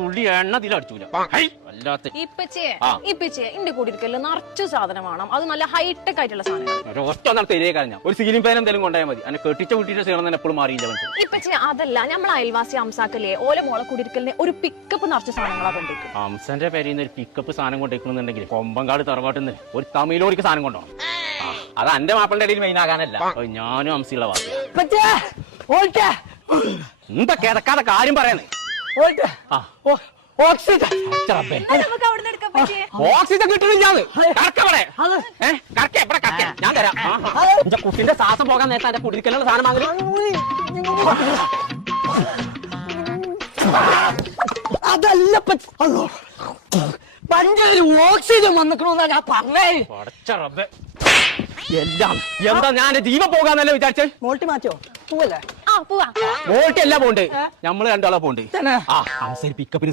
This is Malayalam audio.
തുള്ളി എണ്ണ ഇതിലടിച്ചൂല. വല്ലാത്ത ഇപ്പച്ചേ എന്റെ കൂടിയിരിക്കല് നിറച്ചു സാധനം വേണം. അത് നല്ല ഹൈടെക് ആയിട്ടുള്ള സാധനം. ഒറ്റ തെരയെ കഴിഞ്ഞ ഒരു സീലിംഗ് ഫാൻ എന്തെങ്കിലും കൊണ്ടായാൽ മതി. അന്നെ കെട്ടിച്ച വീട്ടിന്റെ സീണം തന്നെ എപ്പോഴും മാറിയില്ല മനസ്സിലായി. ഇപ്പച്ചേ അതല്ല, നമ്മളെ അയൽവാസി അംസാക്കല്ലേ ഓല മോളെ കൂടിയിരിക്കലിന് ഒരു പിക്കപ്പ് നിറച്ച സാധനങ്ങളാ കൊണ്ടേക്കും. അംസന്റെ പേരിൽ ഒരു പിക്കപ്പ് സാധനം കൊണ്ടേക്കുന്നുണ്ടെങ്കിൽ കൊമ്പങ്കാട് തറവാട്ടിന്ന് ഒരു തമിഴോടിക്ക് സാധനം കൊണ്ടുപോകണം. അത് എന്റെ മാപ്പിളിന്റെ ഇടയിൽ മെയിൻ ആകാനല്ല, ഞാനും അംസിയുള്ള വാർത്ത. എന്താ കിടക്കാതെ കാര്യം പറയുന്നേ? ഓക്സിജൻ കിട്ടുന്നില്ല. ഞാൻ തരാം. എന്റെ കുട്ടിന്റെ ശ്വാസം പോകാൻ നേരത്തെ എന്റെ കുടിക്കലുള്ള സാധനം വാങ്ങല്. അതല്ല പഞ്ചായത്ത് ഓക്സിജൻ വന്നിക്കണമെന്നാ ഞാൻ പറഞ്ഞേ. എല്ലാം എന്താ ഞാൻ ജീവൻ പോകാന്നല്ലേ വിചാരിച്ചേ? മോൾട്ടി മാറ്റോ പോവല്ലേ? പോവാ. വോട്ട് എല്ലാം പോണ്ട്. നമ്മള് രണ്ടാളെ പോണ്ട്. പിക്കപ്പിന്